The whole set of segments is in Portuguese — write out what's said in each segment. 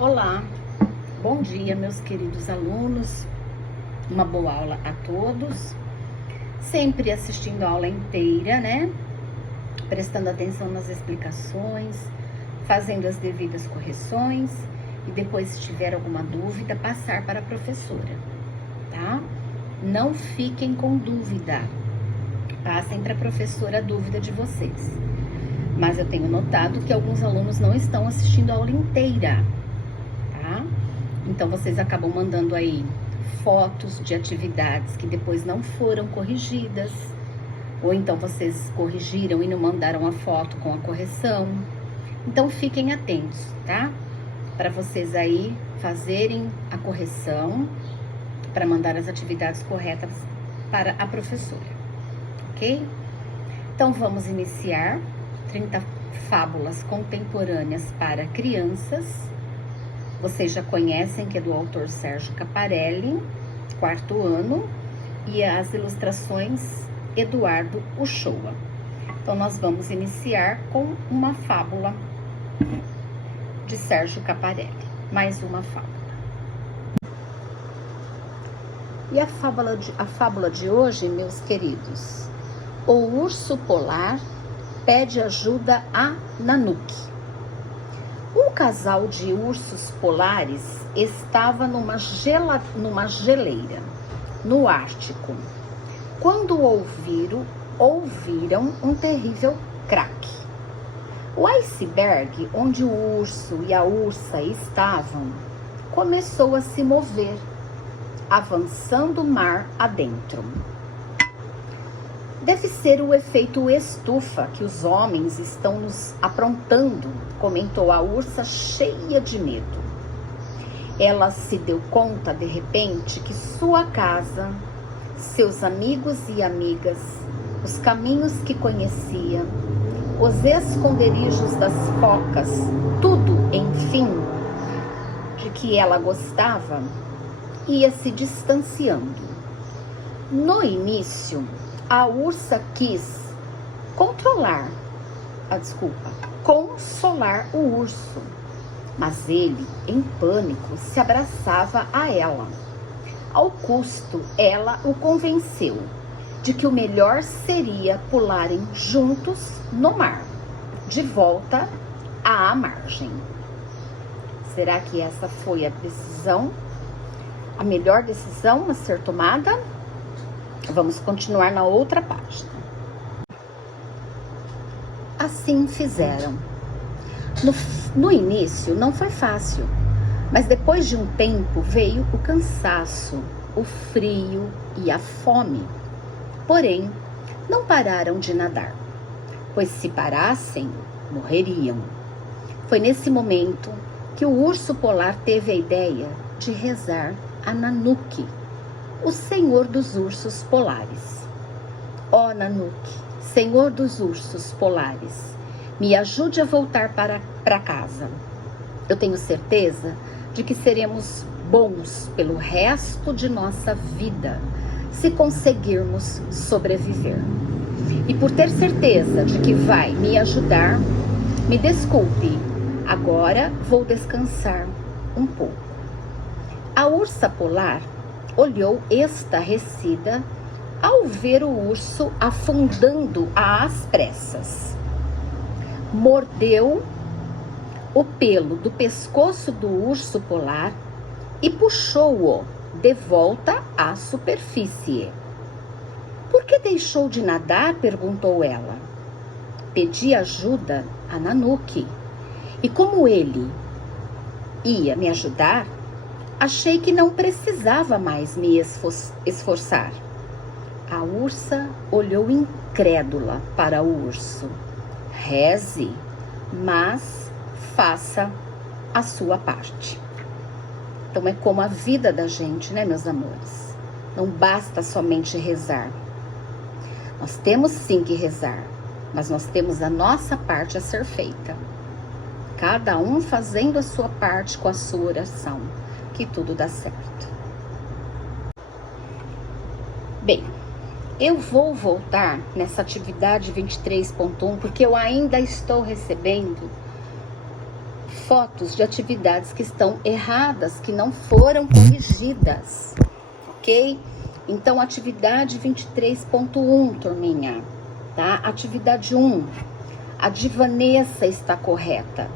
Olá, bom dia, meus queridos alunos. Uma boa aula a todos. Sempre assistindo a aula inteira, né? Prestando atenção nas explicações, fazendo as devidas correções e depois, se tiver alguma dúvida, passar para a professora, tá? Não fiquem com dúvida. Passem para a professora a dúvida de vocês. Mas eu tenho notado que alguns alunos não estão assistindo a aula inteira. Então, vocês acabam mandando aí fotos de atividades que depois não foram corrigidas, ou então vocês corrigiram e não mandaram a foto com a correção. Então, fiquem atentos, tá? Para vocês aí fazerem a correção, para mandar as atividades corretas para a professora, ok? Então, vamos iniciar 30 fábulas contemporâneas para crianças. Vocês já conhecem que é do autor Sérgio Caparelli, 4º ano, e as ilustrações Eduardo Uchoa. Então, nós vamos iniciar com uma fábula de Sérgio Caparelli, mais uma fábula. E a fábula de hoje, meus queridos, o urso polar pede ajuda a Nanuque. Um casal de ursos polares estava numa geleira, no Ártico, quando ouviram um terrível craque. O iceberg onde o urso e a ursa estavam começou a se mover, avançando mar adentro. Deve ser o efeito estufa que os homens estão nos aprontando, comentou a ursa cheia de medo. Ela se deu conta de repente que sua casa, seus amigos e amigas, os caminhos que conhecia, os esconderijos das focas, tudo, enfim, de que ela gostava, ia se distanciando. No início, a ursa quis consolar o urso, mas ele, em pânico, se abraçava a ela. Ao custo, ela o convenceu de que o melhor seria pularem juntos no mar, de volta à margem. Será que essa foi a decisão, a melhor decisão a ser tomada? Vamos continuar na outra página. Assim fizeram. No início não foi fácil, mas depois de um tempo veio o cansaço, o frio e a fome. Porém, não pararam de nadar, pois se parassem, morreriam. Foi nesse momento que o urso polar teve a ideia de rezar a Nanuque, o senhor dos ursos polares. Ó Nanuque, senhor dos ursos polares, me ajude a voltar para casa. Eu tenho certeza de que seremos bons pelo resto de nossa vida, se conseguirmos sobreviver. E por ter certeza de que vai me ajudar, me desculpe, agora vou descansar um pouco. A ursa polar olhou estarrecida ao ver o urso afundando às pressas. Mordeu o pelo do pescoço do urso polar e puxou-o de volta à superfície. Por que deixou de nadar? Perguntou ela. Pedi ajuda a Nanuque, e como ele ia me ajudar, achei que não precisava mais me esforçar. A ursa olhou incrédula para o urso. Reze, mas faça a sua parte. Então é como a vida da gente, né, meus amores? Não basta somente rezar. Nós temos sim que rezar, mas nós temos a nossa parte a ser feita. Cada um fazendo a sua parte com a sua oração, que tudo dá certo. Bem, eu vou voltar nessa atividade 23.1, porque eu ainda estou recebendo fotos de atividades que estão erradas, que não foram corrigidas, ok? Então, atividade 23.1, turminha, tá? Atividade 1, a de Vanessa está correta.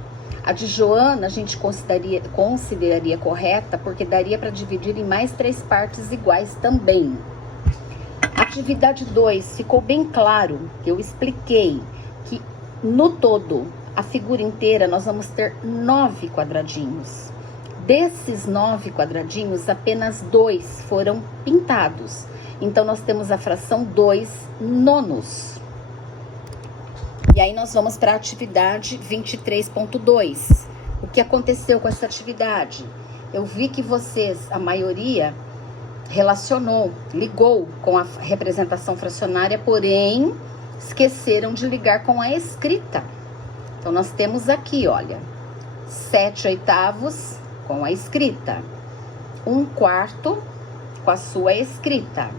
A de Joana a gente consideraria correta, porque daria para dividir em mais 3 partes iguais também. Atividade 2, ficou bem claro, eu expliquei que no todo, a figura inteira, nós vamos ter 9 quadradinhos. Desses 9 quadradinhos, apenas 2 foram pintados. Então, nós temos a fração 2 nonos. E aí, nós vamos para a atividade 23.2. O que aconteceu com essa atividade? Eu vi que vocês, a maioria, relacionou, ligou com a representação fracionária, porém, esqueceram de ligar com a escrita. Então, nós temos aqui, olha, 7/8 com a escrita, 1/4 com a sua escrita,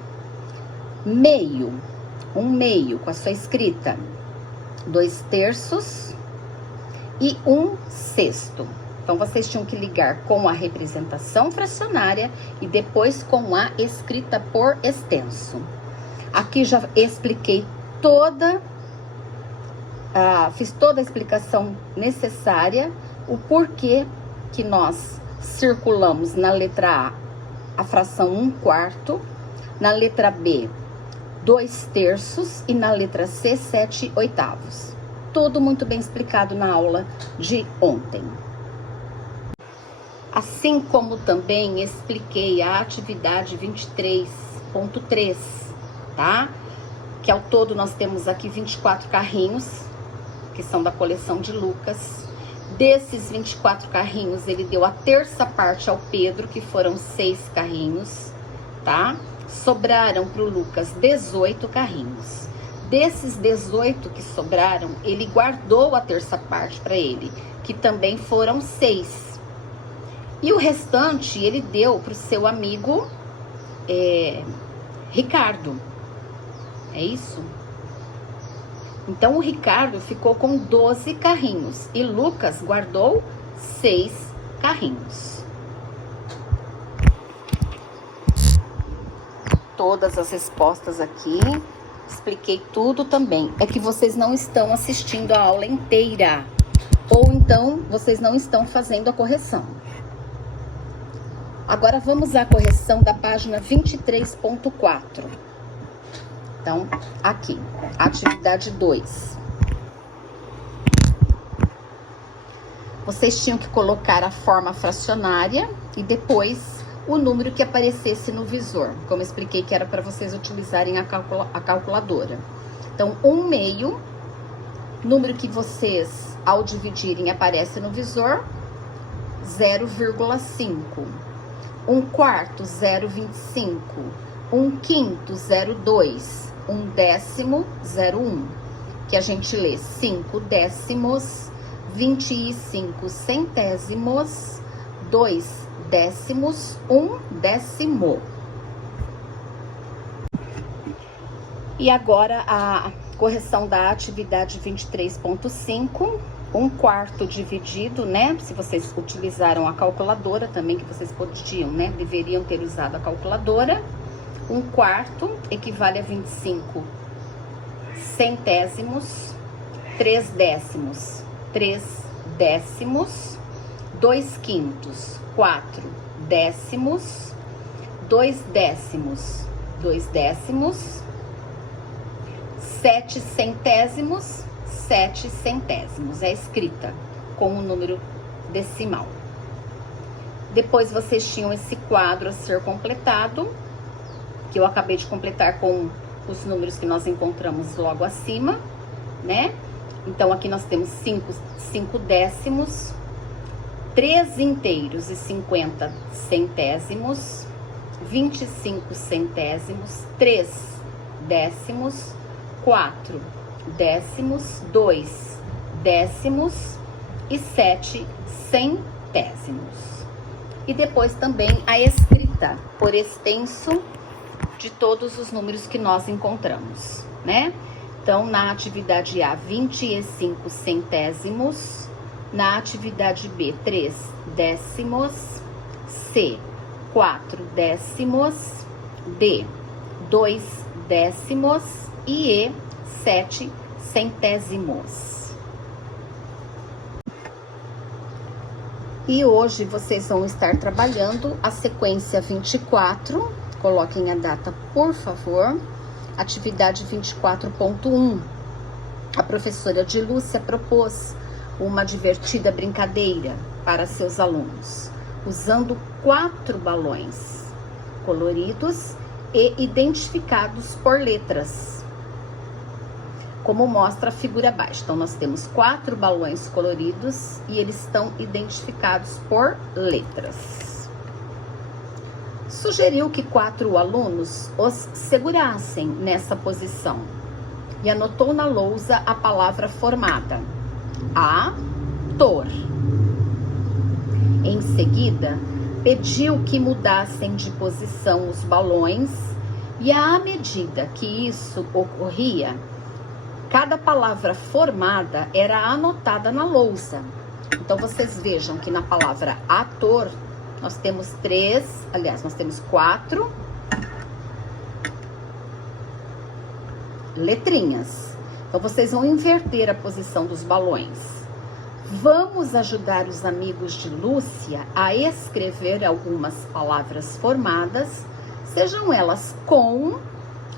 meio, 1/2 com a sua escrita, 2/3 e 1/6. Então, vocês tinham que ligar com a representação fracionária e depois com a escrita por extenso. Aqui já expliquei fiz toda a explicação necessária, o porquê que nós circulamos na letra A fração 1/4, na letra B 2/3 e na letra C 7/8. Tudo muito bem explicado na aula de ontem. Assim como também expliquei a atividade 23.3, tá? Que ao todo nós temos aqui 24 carrinhos, que são da coleção de Lucas. Desses 24 carrinhos, ele deu a terça parte ao Pedro, que foram 6 carrinhos, tá? Sobraram para o Lucas 18 carrinhos. Desses 18 que sobraram, ele guardou a terça parte para ele, que também foram 6. E o restante, ele deu para o seu amigo Ricardo. É isso? Então, o Ricardo ficou com 12 carrinhos e Lucas guardou 6 carrinhos. Todas as respostas aqui, expliquei tudo também. É que vocês não estão assistindo a aula inteira, ou então vocês não estão fazendo a correção. Agora, vamos à correção da página 23.4. Então, aqui, atividade 2. Vocês tinham que colocar a forma fracionária e depois o número que aparecesse no visor. Como eu expliquei que era para vocês utilizarem a calculadora. Então, 1/2, número que vocês, ao dividirem, aparece no visor, 0,5. 1/4, 0,25. 1/5, 0,2. 1/10, 0,1. Que a gente lê 5 décimos, 25 centésimos, 2 décimos, 1 décimo. E agora a correção da atividade 23.5. 1/4 dividido, né? Se vocês utilizaram a calculadora também, que vocês podiam, né? Deveriam ter usado a calculadora. 1/4 equivale a 25 centésimos, 3 décimos, 3 décimos, 2/5, 4 décimos, 2 décimos, 2 décimos, 7 centésimos, 7 centésimos. É escrita com o número decimal. Depois vocês tinham esse quadro a ser completado, que eu acabei de completar com os números que nós encontramos logo acima, né? Então, aqui nós temos 5 décimos, 3 inteiros e 50 centésimos, 25 centésimos, 3 décimos, 4 décimos, 2 décimos e 7 centésimos. E depois também a escrita por extenso de todos os números que nós encontramos, né? Então, na atividade A, 25 centésimos, Na atividade B, 3 décimos. C, 4 décimos. D, 2 décimos. E, 7 centésimos. E hoje vocês vão estar trabalhando a sequência 24. Coloquem a data, por favor. Atividade 24.1. A professora de Lúcia propôs uma divertida brincadeira para seus alunos, usando 4 balões coloridos e identificados por letras, como mostra a figura abaixo. Então, nós temos 4 balões coloridos e eles estão identificados por letras. Sugeriu que 4 alunos os segurassem nessa posição e anotou na lousa a palavra formada: ator. Em seguida, pediu que mudassem de posição os balões e, à medida que isso ocorria, cada palavra formada era anotada na lousa. Então, vocês vejam que na palavra ator, nós temos 4 letrinhas. Então, vocês vão inverter a posição dos balões. Vamos ajudar os amigos de Lúcia a escrever algumas palavras formadas, sejam elas com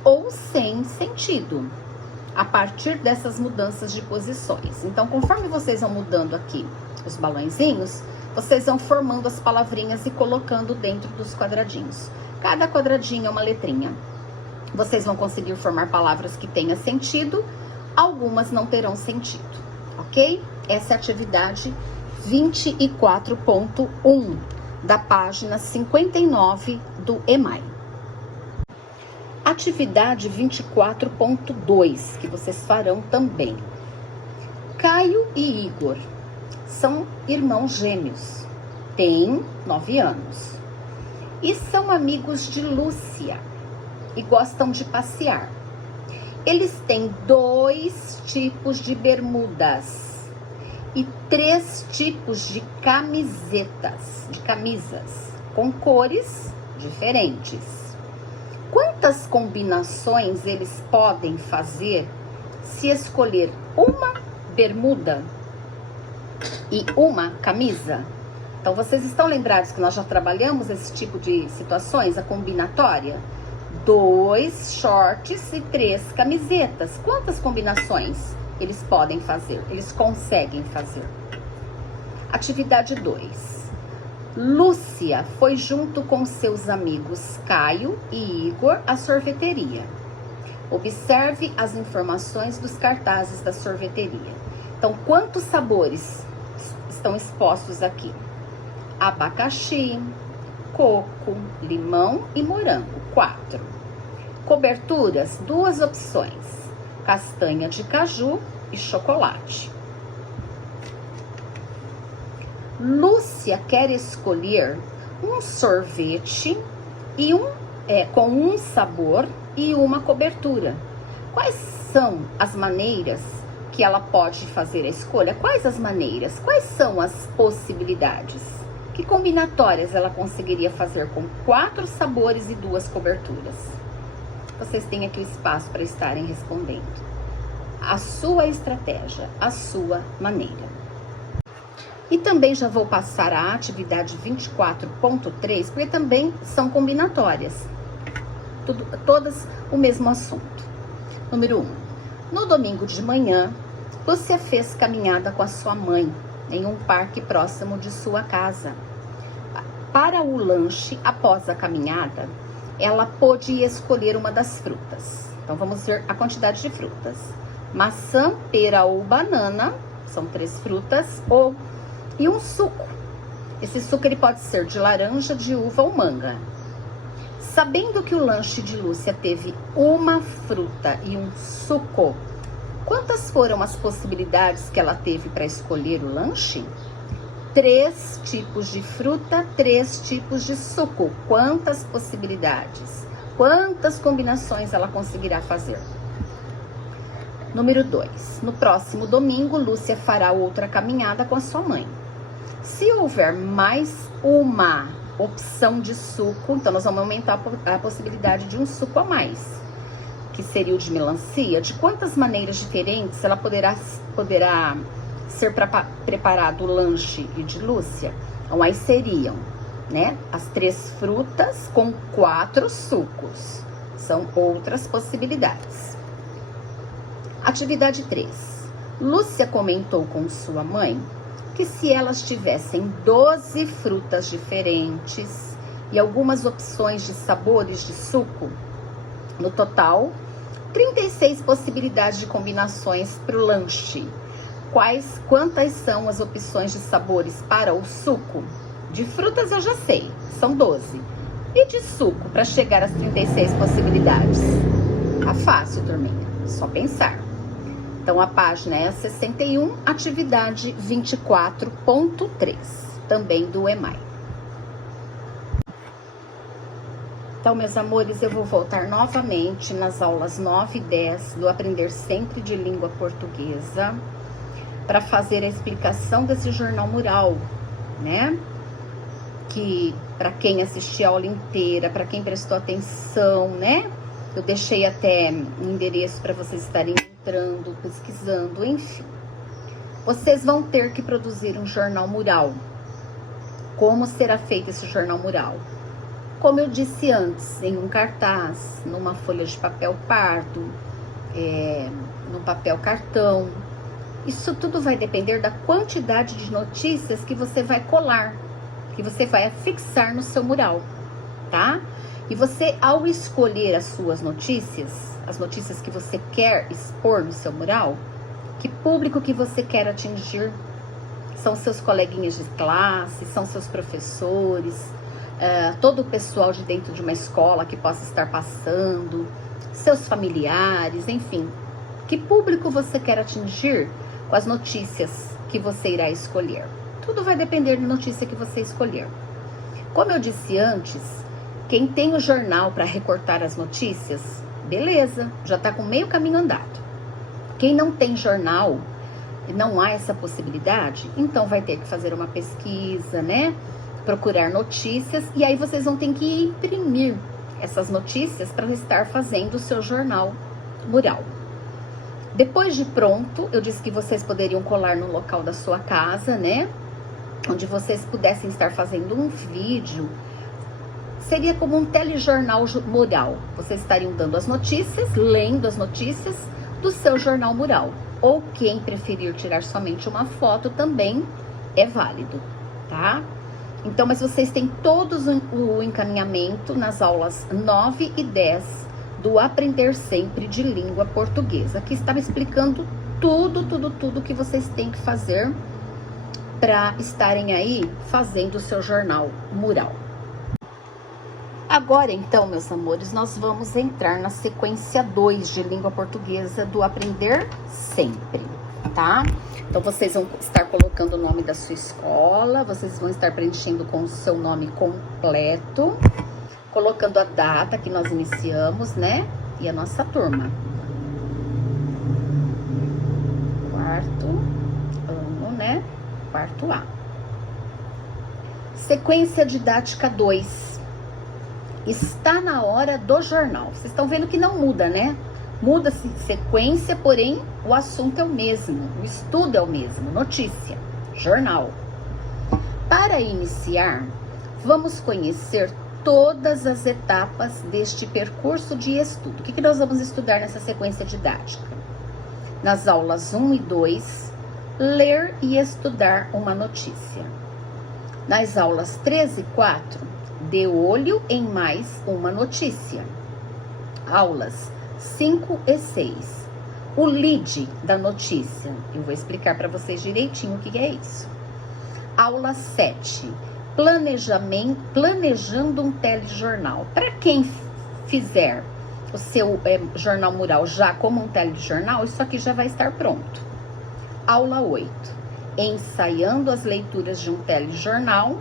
ou sem sentido, a partir dessas mudanças de posições. Então, conforme vocês vão mudando aqui os balõezinhos, vocês vão formando as palavrinhas e colocando dentro dos quadradinhos. Cada quadradinho é uma letrinha. Vocês vão conseguir formar palavras que tenham sentido, algumas não terão sentido, ok? Essa é a atividade 24.1 da página 59 do EMAI. Atividade 24.2, que vocês farão também. Caio e Igor são irmãos gêmeos, têm 9 anos e são amigos de Lúcia e gostam de passear. Eles têm 2 tipos de bermudas e 3 tipos de camisas, com cores diferentes. Quantas combinações eles podem fazer se escolher uma bermuda e uma camisa? Então, vocês estão lembrados que nós já trabalhamos esse tipo de situações, a combinatória? 2 shorts e 3 camisetas. Quantas combinações eles podem fazer? Eles conseguem fazer. Atividade 2. Lúcia foi junto com seus amigos Caio e Igor à sorveteria. Observe as informações dos cartazes da sorveteria. Então, quantos sabores estão expostos aqui? Abacaxi, coco, limão e morango, 4. Coberturas, 2 opções: castanha de caju e chocolate. Lúcia quer escolher um sorvete e com um sabor e uma cobertura. Quais são as maneiras que ela pode fazer a escolha? Quais as maneiras? Quais são as possibilidades? Que combinatórias ela conseguiria fazer com 4 sabores e 2 coberturas? Vocês têm aqui o espaço para estarem respondendo. A sua estratégia, a sua maneira. E também já vou passar a atividade 24.3, porque também são combinatórias. Todas o mesmo assunto. Número 1. No domingo de manhã, Lúcia fez caminhada com a sua mãe em um parque próximo de sua casa. Para o lanche, após a caminhada, ela pôde escolher uma das frutas. Então, vamos ver a quantidade de frutas. Maçã, pera ou banana, são 3 frutas, e um suco. Esse suco ele pode ser de laranja, de uva ou manga. Sabendo que o lanche de Lúcia teve uma fruta e um suco, quantas foram as possibilidades que ela teve para escolher o lanche? 3 tipos de fruta, 3 tipos de suco. Quantas possibilidades? Quantas combinações ela conseguirá fazer? Número 2. No próximo domingo, Lúcia fará outra caminhada com a sua mãe. Se houver mais uma opção de suco, então nós vamos aumentar a possibilidade de um suco a mais, que seria o de melancia. De quantas maneiras diferentes ela poderá ser preparado o lanche de Lúcia? Então aí seriam, né, as 3 frutas com 4 sucos. São outras possibilidades. Atividade 3. Lúcia comentou com sua mãe que se elas tivessem 12 frutas diferentes e algumas opções de sabores de suco, no total, 36 possibilidades de combinações para o lanche. Quantas são as opções de sabores para o suco? De frutas eu já sei, são 12. E de suco, para chegar às 36 possibilidades? Tá fácil, turminha, só pensar. Então, a página é a 61, atividade 24.3, também do EMAI. Então, meus amores, eu vou voltar novamente nas aulas 9 e 10 do Aprender Sempre de Língua Portuguesa para fazer a explicação desse jornal mural, né? Que, para quem assistiu a aula inteira, para quem prestou atenção, né? Eu deixei até um endereço para vocês estarem entrando, pesquisando, enfim. Vocês vão ter que produzir um jornal mural. Como será feito esse jornal mural? Como eu disse antes, em um cartaz, numa folha de papel pardo, num papel cartão. Isso tudo vai depender da quantidade de notícias que você vai colar, que você vai afixar no seu mural, tá? E você, ao escolher as suas notícias, as notícias que você quer expor no seu mural, que público que você quer atingir? São seus coleguinhas de classe, são seus professores, todo o pessoal de dentro de uma escola que possa estar passando, seus familiares, enfim. Que público você quer atingir com as notícias que você irá escolher? Tudo vai depender da notícia que você escolher. Como eu disse antes, quem tem o jornal para recortar as notícias, beleza, já está com meio caminho andado. Quem não tem jornal, não há essa possibilidade, então vai ter que fazer uma pesquisa, né? Procurar notícias, e aí vocês vão ter que imprimir essas notícias para estar fazendo o seu jornal mural. Depois de pronto, eu disse que vocês poderiam colar no local da sua casa, né? Onde vocês pudessem estar fazendo um vídeo. Seria como um telejornal mural. Vocês estariam dando as notícias, lendo as notícias do seu jornal mural. Ou quem preferir tirar somente uma foto também é válido, tá? Então, mas vocês têm todos o encaminhamento nas aulas 9 e 10 do Aprender Sempre de Língua Portuguesa. Aqui está me explicando tudo que vocês têm que fazer para estarem aí fazendo o seu jornal mural. Agora, então, meus amores, nós vamos entrar na sequência 2 de língua portuguesa do Aprender Sempre, tá? Então, vocês vão estar colocando o nome da sua escola, vocês vão estar preenchendo com o seu nome completo, colocando a data que nós iniciamos, né? E a nossa turma. Quarto ano, né? Quarto A. Sequência didática 2. Está na hora do jornal. Vocês estão vendo que não muda, né? Muda-se sequência, porém o assunto é o mesmo, o estudo é o mesmo, notícia, jornal. Para iniciar, vamos conhecer todas as etapas deste percurso de estudo. O que nós vamos estudar nessa sequência didática? Nas aulas 1 e 2, ler e estudar uma notícia. Nas aulas 3 e 4, de olho em mais uma notícia. Aulas 5 e 6. O lead da notícia. Eu vou explicar para vocês direitinho o que é isso. Aula 7. Planejando um telejornal. Para quem fizer o seu jornal mural já como um telejornal, isso aqui já vai estar pronto. Aula 8. Ensaiando as leituras de um telejornal.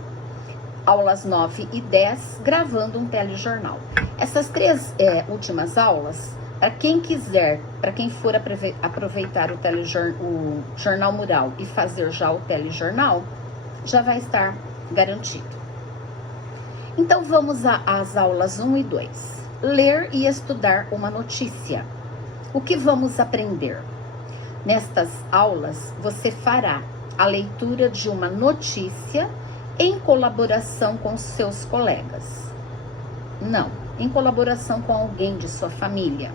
Aulas 9 e 10, gravando um telejornal. Essas 3 últimas aulas Para quem quiser, para quem for aproveitar o Jornal Mural e fazer já o telejornal, já vai estar garantido. Então vamos às aulas 1 e 2. Ler e estudar uma notícia. O que vamos aprender? Nestas aulas, você fará a leitura de uma notícia em colaboração com seus colegas. Não, em colaboração com alguém de sua família.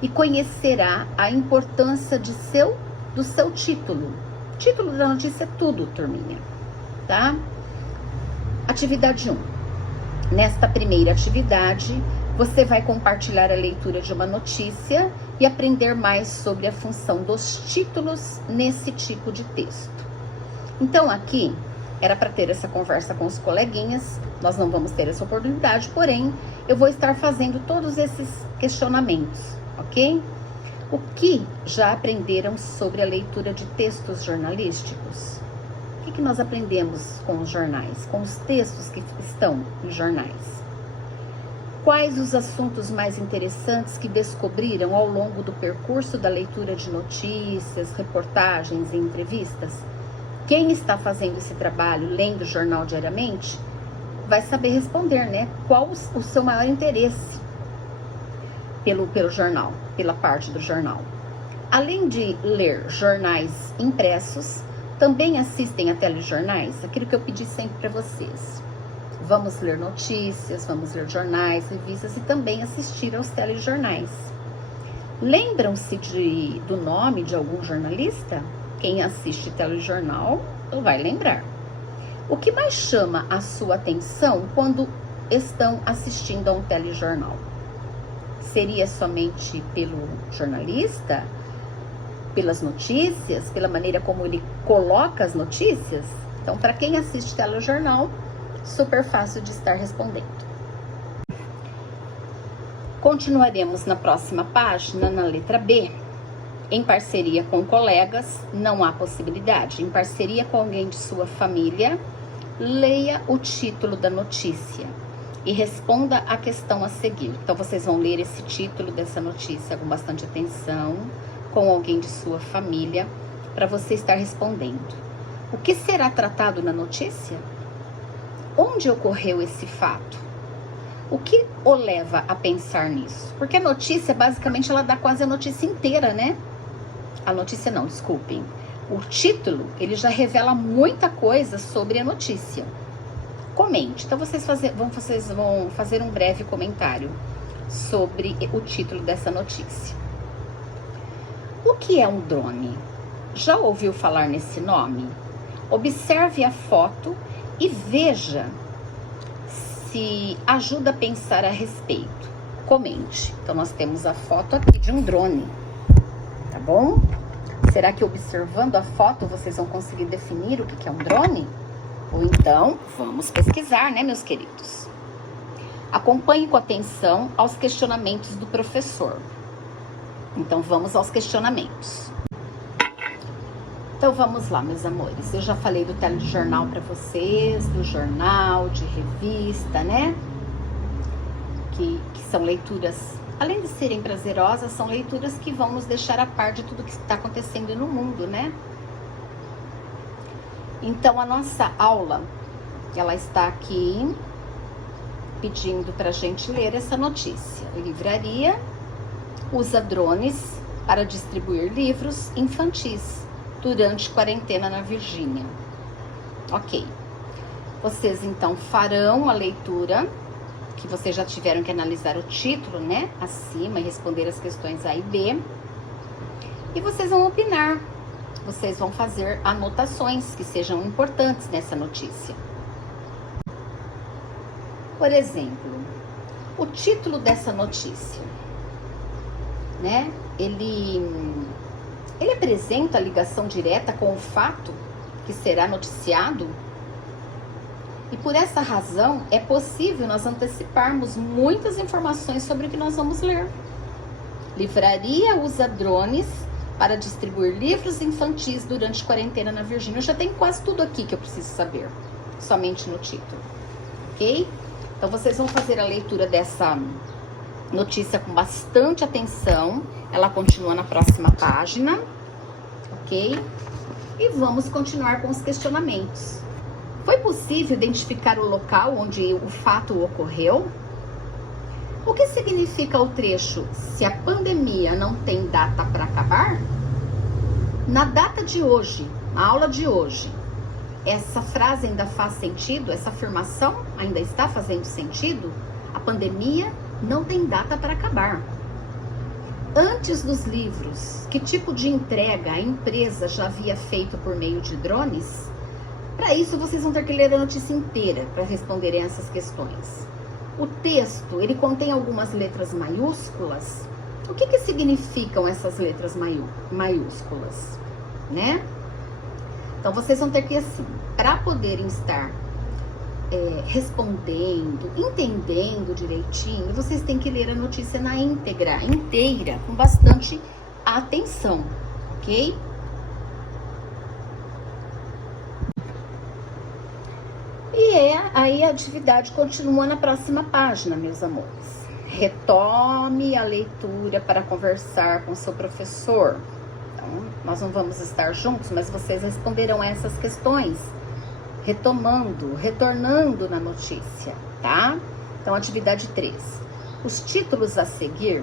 E conhecerá a importância do seu título. O título da notícia é tudo, turminha, tá? Atividade 1. Nesta primeira atividade, você vai compartilhar a leitura de uma notícia e aprender mais sobre a função dos títulos nesse tipo de texto. Então, aqui, era para ter essa conversa com os coleguinhas, nós não vamos ter essa oportunidade, porém, eu vou estar fazendo todos esses questionamentos, ok? O que já aprenderam sobre a leitura de textos jornalísticos? O que nós aprendemos com os jornais, com os textos que estão nos jornais? Quais os assuntos mais interessantes que descobriram ao longo do percurso da leitura de notícias, reportagens e entrevistas? Quem está fazendo esse trabalho, lendo o jornal diariamente, vai saber responder, né? Qual o seu maior interesse pelo jornal, pela parte do jornal. Além de ler jornais impressos, também assistem a telejornais, aquilo que eu pedi sempre para vocês. Vamos ler notícias, vamos ler jornais, revistas e também assistir aos telejornais. Lembram-se do nome de algum jornalista? Quem assiste telejornal vai lembrar. O que mais chama a sua atenção quando estão assistindo a um telejornal? Seria somente pelo jornalista? Pelas notícias? Pela maneira como ele coloca as notícias? Então, para quem assiste telejornal, super fácil de estar respondendo. Continuaremos na próxima página, na letra B. Em parceria com colegas, não há possibilidade. Em parceria com alguém de sua família, leia o título da notícia e responda a questão a seguir. Então, vocês vão ler esse título dessa notícia com bastante atenção, com alguém de sua família, para você estar respondendo. O que será tratado na notícia? Onde ocorreu esse fato? O que o leva a pensar nisso? Porque a notícia, basicamente, ela dá quase a notícia inteira, né? A notícia não, desculpem. O título, ele já revela muita coisa sobre a notícia. Comente. Então, vocês vão fazer um breve comentário sobre o título dessa notícia. O que é um drone? Já ouviu falar nesse nome? Observe a foto e veja se ajuda a pensar a respeito. Comente. Então, nós temos a foto aqui de um drone, tá bom? Será que observando a foto vocês vão conseguir definir o que é um drone? Ou então, vamos pesquisar, né, meus queridos? Acompanhe com atenção aos questionamentos do professor. Então, vamos aos questionamentos. Então, vamos lá, meus amores. Eu já falei do telejornal para vocês, do jornal, de revista, né? Que são leituras, além de serem prazerosas, são leituras que vão nos deixar a par de tudo que está acontecendo no mundo, né? Então, a nossa aula, ela está aqui pedindo para a gente ler essa notícia. Livraria usa drones para distribuir livros infantis durante quarentena na Virgínia. Ok. Vocês, então, farão a leitura, que vocês já tiveram que analisar o título, né? Acima e responder as questões A e B. E vocês vão opinar. Vocês vão fazer anotações que sejam importantes nessa notícia. Por exemplo, o título dessa notícia, né? Ele apresenta a ligação direta com o fato que será noticiado? E por essa razão, é possível nós anteciparmos muitas informações sobre o que nós vamos ler. Livraria usa drones para distribuir livros infantis durante quarentena na Virgínia. Eu já tenho quase tudo aqui que eu preciso saber, somente no título, ok? Então, vocês vão fazer a leitura notícia com bastante atenção. Ela continua na próxima página, ok? E vamos continuar com os questionamentos. Foi possível identificar o local onde o fato ocorreu? O que significa o trecho "se a pandemia não tem data para acabar"? Na data de hoje, na aula de hoje, essa frase ainda faz sentido? Essa afirmação ainda está fazendo sentido? A pandemia não tem data para acabar. Antes dos livros, que tipo de entrega a empresa já havia feito por meio de drones? Para isso, vocês vão ter que ler a notícia inteira para responderem essas questões. O texto, ele contém algumas letras maiúsculas. O que significam essas letras maiúsculas, né? Então, vocês vão ter que, assim, para poderem estar respondendo, entendendo direitinho, vocês têm que ler a notícia na íntegra, inteira, com bastante atenção, ok? E aí a atividade continua na próxima página, meus amores. Retome a leitura para conversar com seu professor. Então, nós não vamos estar juntos, mas vocês responderão essas questões, retornando na notícia, tá? Então, atividade 3. Os títulos a seguir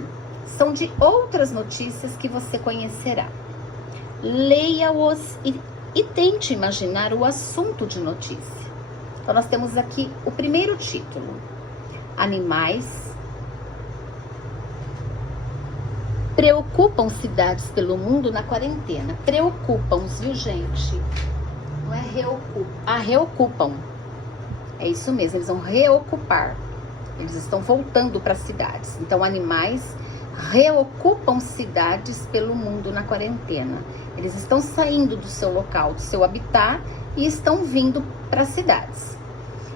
são de outras notícias que você conhecerá. Leia-os e tente imaginar o assunto de notícia. Então, nós temos aqui o primeiro título. Animais preocupam cidades pelo mundo na quarentena. Preocupam, viu, gente? Não é reocupam. Reocupam. É isso mesmo, eles vão reocupar. Eles estão voltando para cidades. Então, animais reocupam cidades pelo mundo na quarentena. Eles estão saindo do seu local, do seu habitat e estão vindo para cidades.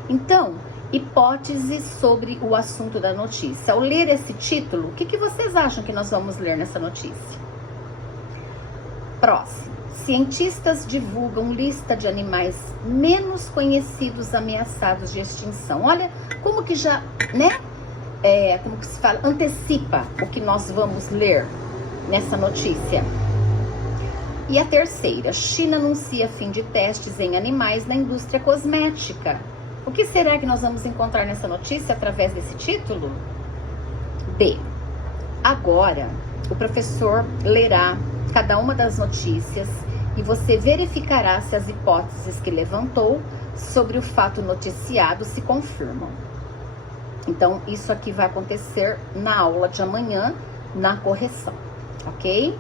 Então, hipóteses sobre o assunto da notícia. Ao ler esse título, o que vocês acham que nós vamos ler nessa notícia? Próximo. Cientistas divulgam lista de animais menos conhecidos ameaçados de extinção. Olha como que já, né? Como que se fala? Antecipa o que nós vamos ler nessa notícia. E a terceira. China anuncia fim de testes em animais na indústria cosmética. O que será que nós vamos encontrar nessa notícia através desse título? B. Agora, o professor lerá cada uma das notícias e você verificará se as hipóteses que levantou sobre o fato noticiado se confirmam. Então, isso aqui vai acontecer na aula de amanhã, na correção, ok?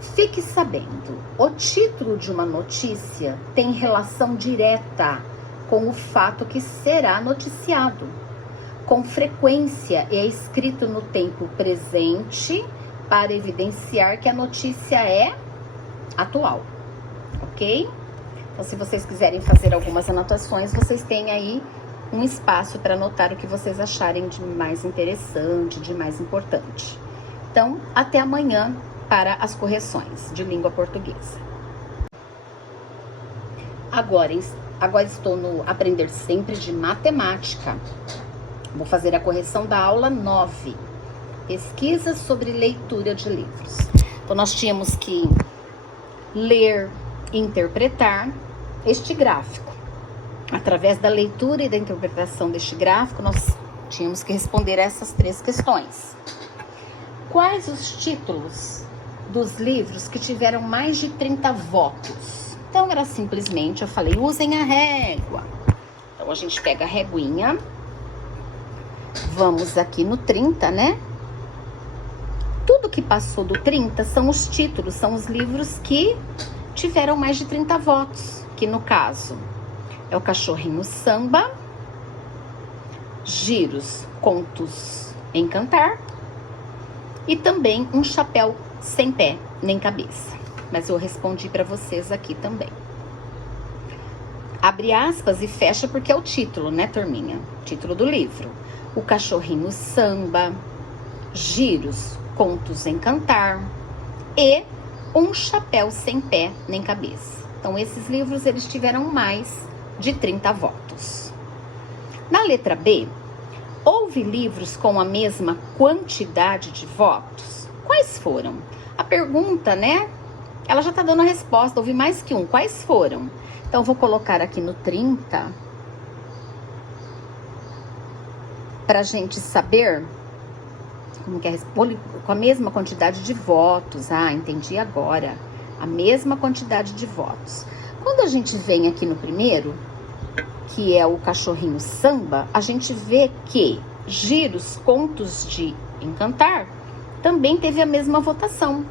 Fique sabendo, o título de uma notícia tem relação direta com o fato que será noticiado. Com frequência é escrito no tempo presente para evidenciar que a notícia é atual, ok? Então, se vocês quiserem fazer algumas anotações, vocês têm aí um espaço para anotar o que vocês acharem de mais interessante, de mais importante. Então, até amanhã para as correções de língua portuguesa. Agora estou no Aprender Sempre de Matemática. Vou fazer a correção da aula 9. Pesquisas sobre leitura de livros. Então, nós tínhamos que ler e interpretar este gráfico. Através da leitura e da interpretação deste gráfico, nós tínhamos que responder essas 3 questões. Quais os títulos dos livros que tiveram mais de 30 votos? Então, era simplesmente, eu falei, usem a régua. Então, a gente pega a reguinha. Vamos aqui no 30, né? Tudo que passou do 30 são os títulos, são os livros que tiveram mais de 30 votos. Que no caso é o Cachorrinho Samba, Giros, Contos em Cantar e também Um Chapéu Sem Pé Nem Cabeça. Mas eu respondi para vocês aqui também. Abre aspas e fecha porque é o título, né, turminha? Título do livro. O Cachorrinho Samba, Giros, Contos em Cantar e Um Chapéu Sem Pé Nem Cabeça. Então, esses livros, eles tiveram mais de 30 votos. Na letra B, Houve livros com a mesma quantidade de votos? Quais foram? A pergunta, né? Ela já tá dando a resposta, houve mais que um. Quais foram? Então, vou colocar aqui no 30, pra gente saber como que é, com a mesma quantidade de votos. Ah, entendi agora. A mesma quantidade de votos. Quando a gente vem aqui no primeiro, que é o Cachorrinho Samba, a gente vê que Giros, Contos de Encantar também teve a mesma votação.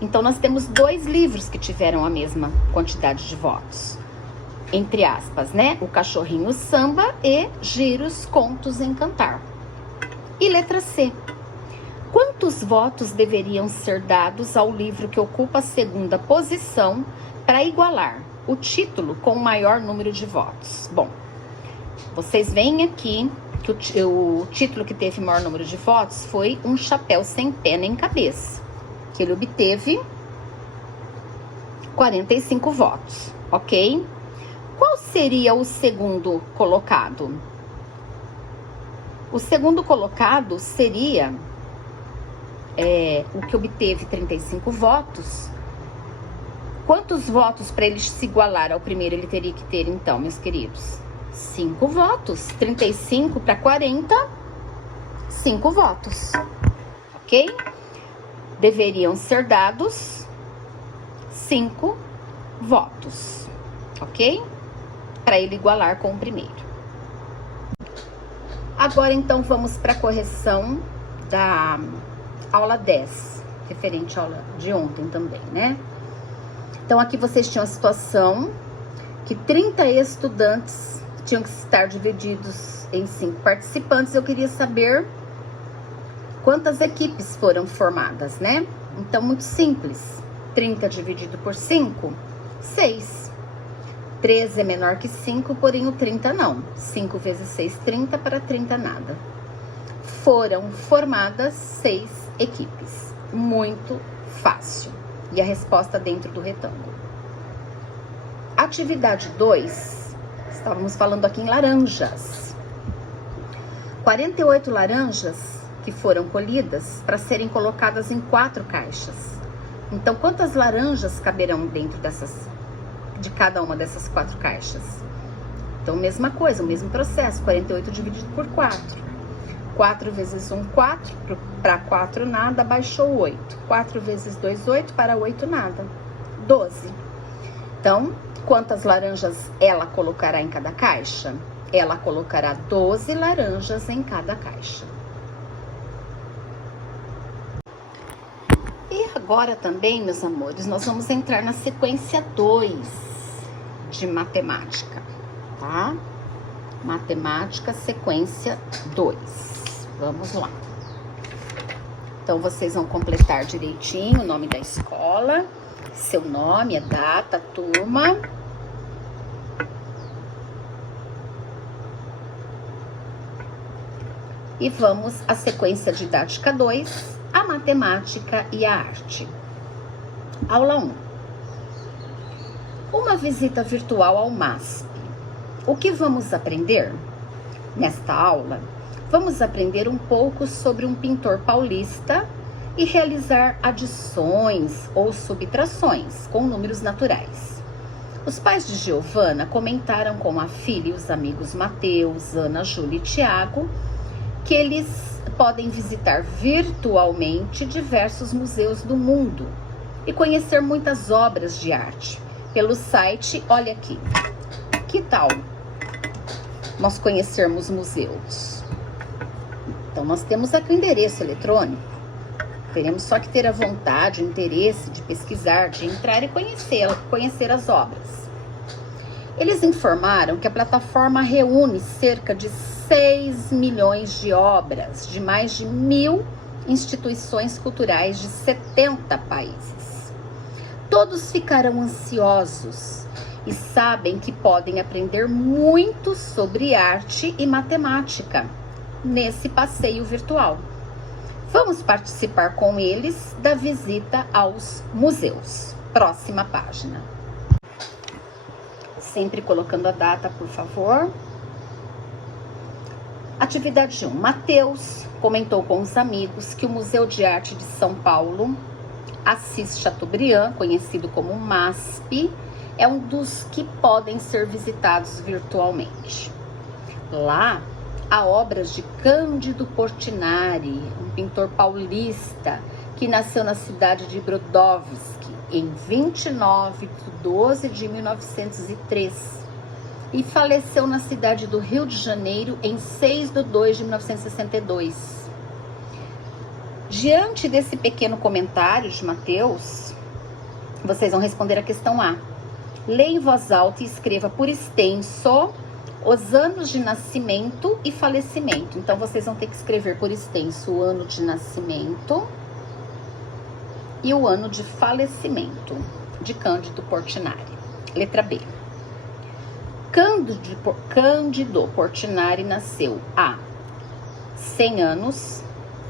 Então, nós temos 2 livros que tiveram a mesma quantidade de votos. Entre aspas, né? O Cachorrinho Samba e Giros, Contos de Encantar. E letra C. Quantos votos deveriam ser dados ao livro que ocupa a 2ª posição para igualar o título com o maior número de votos? Bom, vocês veem aqui que o título que teve maior número de votos foi Um Chapéu Sem Pé Nem Cabeça, que ele obteve 45 votos, ok? Qual seria o segundo colocado? O segundo colocado seria o que obteve 35 votos. Quantos votos para ele se igualar ao primeiro ele teria que ter, então, meus queridos? 5 votos. 35 para 40, 5 votos. Ok? Deveriam ser dados 5 votos. Ok? Para ele igualar com o primeiro. Agora, então, vamos para a correção da aula 10, referente à aula de ontem também, né? Então, aqui vocês tinham a situação que 30 estudantes tinham que estar divididos em 5 participantes. Eu queria saber quantas equipes foram formadas, né? Então, muito simples. 30 dividido por 5, 6. 13 é menor que 5, porém o 30 não. 5 vezes 6, 30, para 30 nada. Foram formadas 6 equipes. Muito fácil. E a resposta dentro do retângulo. Atividade 2, estávamos falando aqui em laranjas. 48 laranjas que foram colhidas para serem colocadas em 4 caixas. Então, quantas laranjas caberão dentro de cada uma dessas 4 caixas? Então, mesma coisa, o mesmo processo, 48 dividido por 4. 4 vezes 1, 4, para 4 nada, baixou 8. 4 vezes 2, 8, para 8 nada, 12. Então, quantas laranjas ela colocará em cada caixa? Ela colocará 12 laranjas em cada caixa. E agora também, meus amores, nós vamos entrar na sequência 2 de matemática, tá? Matemática, sequência 2. Vamos lá. Então, vocês vão completar direitinho o nome da escola, seu nome, a data, a turma. E vamos à sequência didática 2, a matemática e a arte. Aula 1. Uma visita virtual ao MASP. O que vamos aprender? Nesta aula, vamos aprender um pouco sobre um pintor paulista e realizar adições ou subtrações com números naturais. Os pais de Giovana comentaram com a filha e os amigos Mateus, Ana, Júlia e Tiago que eles podem visitar virtualmente diversos museus do mundo e conhecer muitas obras de arte pelo site. Olha aqui, que tal nós conhecermos museus? Então, nós temos aqui o endereço eletrônico. Teremos só que ter a vontade, o interesse de pesquisar, de entrar e conhecer as obras. Eles informaram que a plataforma reúne cerca de 6 milhões de obras de mais de 1.000 instituições culturais de 70 países. Todos ficarão ansiosos e sabem que podem aprender muito sobre arte e matemática nesse passeio virtual. Vamos participar com eles da visita aos museus. Próxima página. Sempre colocando a data, por favor. Atividade 1. Mateus comentou com os amigos que o Museu de Arte de São Paulo, Assis Chateaubriand, conhecido como MASP, é um dos que podem ser visitados virtualmente. Lá, há obras de Cândido Portinari, um pintor paulista que nasceu na cidade de Brodowski em 29 de 12 de 1903 e faleceu na cidade do Rio de Janeiro em 6 de 2 de 1962. Diante desse pequeno comentário de Mateus, vocês vão responder a questão A. Leia em voz alta e escreva por extenso os anos de nascimento e falecimento. Então, vocês vão ter que escrever por extenso o ano de nascimento e o ano de falecimento de Cândido Portinari. Letra B. Cândido Portinari nasceu há 100 anos,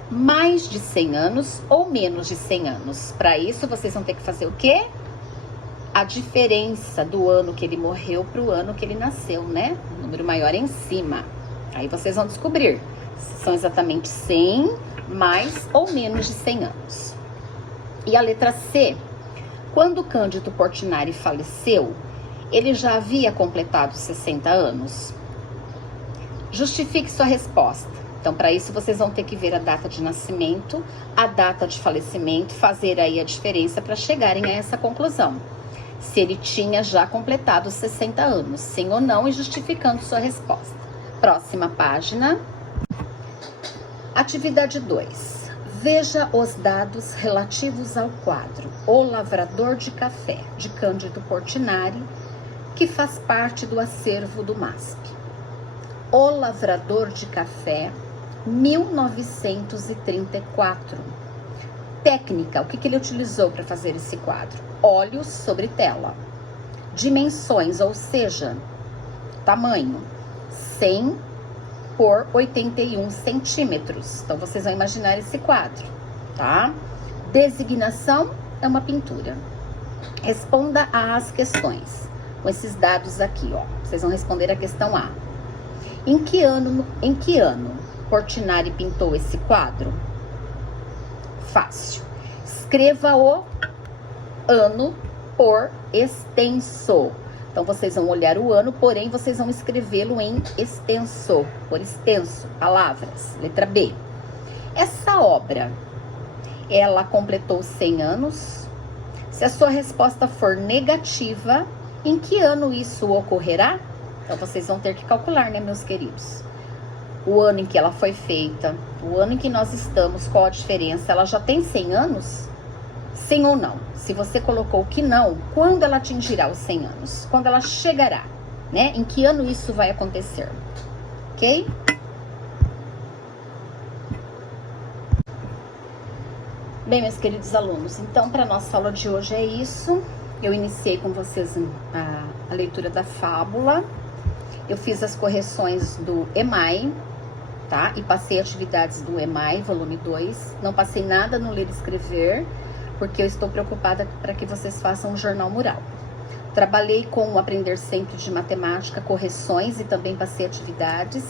mais de 100 anos ou menos de 100 anos. Para isso, vocês vão ter que fazer o quê? A diferença do ano que ele morreu para o ano que ele nasceu, né? O número maior em cima. Aí vocês vão descobrir se são exatamente 100, mais ou menos de 100 anos. E a letra C. Quando Cândido Portinari faleceu, ele já havia completado 60 anos? Justifique sua resposta. Então, para isso, vocês vão ter que ver a data de nascimento, a data de falecimento, fazer aí a diferença para chegarem a essa conclusão. Se ele tinha já completado 60 anos, sim ou não, e justificando sua resposta. Próxima página. Atividade 2. Veja os dados relativos ao quadro O Lavrador de Café, de Cândido Portinari, que faz parte do acervo do MASP. O Lavrador de Café, 1934. Técnica, o que ele utilizou para fazer esse quadro? Óleos sobre tela. Dimensões, ou seja, tamanho, 100 por 81 centímetros. Então, vocês vão imaginar esse quadro, tá? Designação é uma pintura. Responda às questões com esses dados aqui, ó. Vocês vão responder a questão A. Em que ano Portinari pintou esse quadro? Fácil. Escreva o ano por extenso. Então, vocês vão olhar o ano, porém, vocês vão escrevê-lo em extenso, por extenso, palavras. Letra B. Essa obra, ela completou 100 anos? Se a sua resposta for negativa, em que ano isso ocorrerá? Então, vocês vão ter que calcular, né, meus queridos? O ano em que ela foi feita, o ano em que nós estamos, qual a diferença? Ela já tem 100 anos? Sim ou não? Se você colocou que não, quando ela atingirá os 100 anos? Quando ela chegará, né? Em que ano isso vai acontecer? Ok? Bem, meus queridos alunos, então, para nossa aula de hoje é isso. Eu iniciei com vocês a leitura da fábula. Eu fiz as correções do EMAI, tá? E passei atividades do EMAI, volume 2. Não passei nada no ler e escrever, porque eu estou preocupada para que vocês façam um jornal mural. Trabalhei com o Aprender Sempre de Matemática, correções e também passei atividades,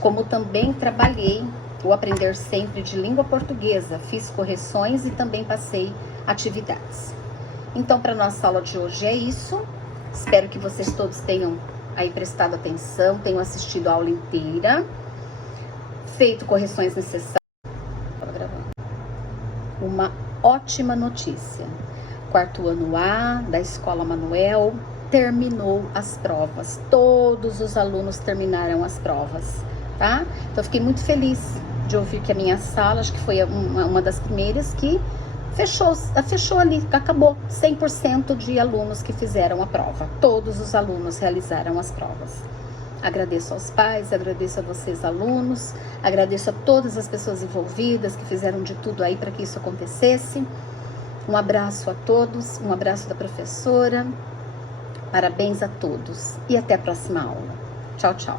como também trabalhei o Aprender Sempre de Língua Portuguesa, fiz correções e também passei atividades. Então, para nossa aula de hoje é isso. Espero que vocês todos tenham aí prestado atenção, tenham assistido a aula inteira, feito correções necessárias. Uma ótima notícia. Quarto ano A da Escola Manuel terminou as provas. Todos os alunos terminaram as provas, tá? Então, fiquei muito feliz de ouvir que a minha sala, acho que foi uma das primeiras que fechou ali, acabou. 100% de alunos que fizeram a prova. Todos os alunos realizaram as provas. Agradeço aos pais, agradeço a vocês, alunos, agradeço a todas as pessoas envolvidas que fizeram de tudo aí para que isso acontecesse. Um abraço a todos, um abraço da professora, parabéns a todos e até a próxima aula. Tchau, tchau.